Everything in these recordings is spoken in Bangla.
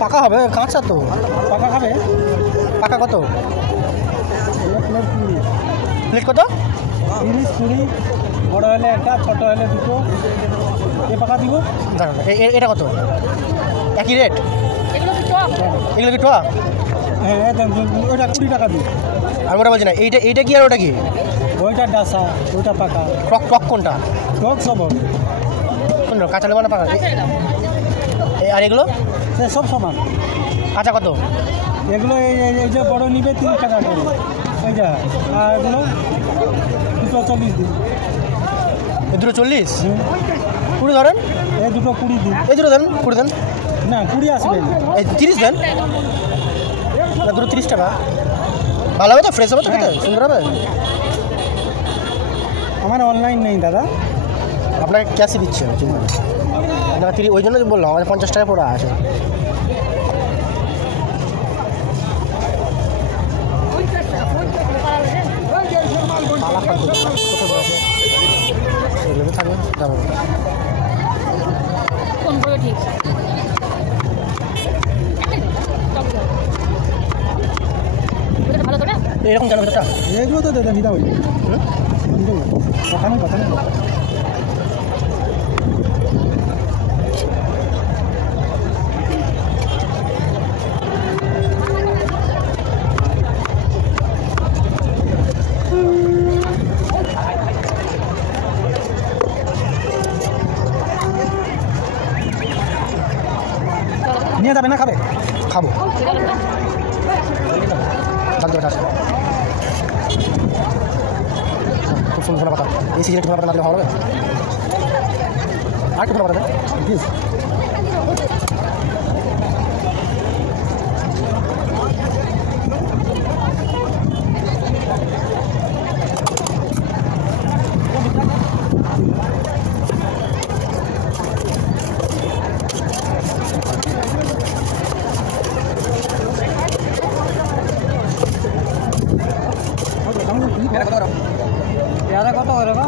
পাকা হবে, কাঁচা তো। পাকা খাবে? পাকা কত? প্লেট কত? 30-20, বড় হলে একটা, ছোটো হলে দুটো। এ পাকা দিব। দাঁড়ান, এটা কত? একই রেট? এগুলো কি টোয়া? হ্যাঁ, ওইটা 20 টাকা দিই। আমি ওটা বলছি না, এইটা কি আর ওটা কি? ওইটা ডাসা, ওইটা পাকা। টক কোনটা? টক সব হবে। কোনটা কাঁচা নেবো না পাকা? আর এগুলো? সে সব সমান। কাঁচা কত? এগুলো এই যে বড় নিবে 30 টাকা করে এইটা, আর এগুলো 240 দিন। এই দুটো 40? 20 ধরেন। এই দুটো 20 দিন। এই দুটো দেন, 20 দেন। না 20 আসবে। এই 30 দেন না, দুটো 30 টাকা। ভালো হবে তো? ফ্রেশ হবে তো? খেতে সুন্দর হবে? আমার অনলাইন নেই দাদা, আপনাকে ক্যাশই দিচ্ছে আপনার 30, ওই জন্য বললাম আমাদের 50 টাকা পড়া আছে। এগুলো থাকবে যাবো ঠিক ভালো তো না এরকম কেন ভেতরটা? এগুলো তো দাদা নিতে হবে। কথা নেই, কথা নেই। নিয়ে যাবে না? খাবে? খাবো। খুব সুন্দর ধনে পাতা। এই সিজনে ধনে পাতা না দিলে ভালো হবে। আর একটু ধনে পাতা দেন প্লিজ। পেয়ারা কত করে বা?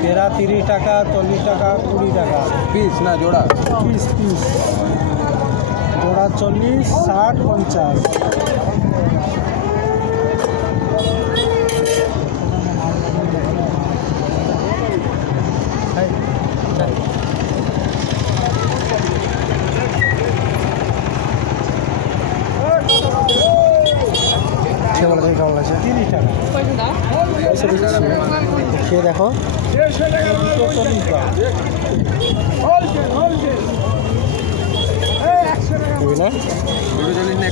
পেয়ারা 30 টাকা, 40 টাকা, 20 টাকা পিস না জোড়া? পিস। জোড়া 40, 60, 50। খেয়ে বলো তুমি কেমন লাগছে? 30 টাকা। পয়সা দিচ্ছি, খেয়ে দেখো। 240 টাকা। না দুটো 40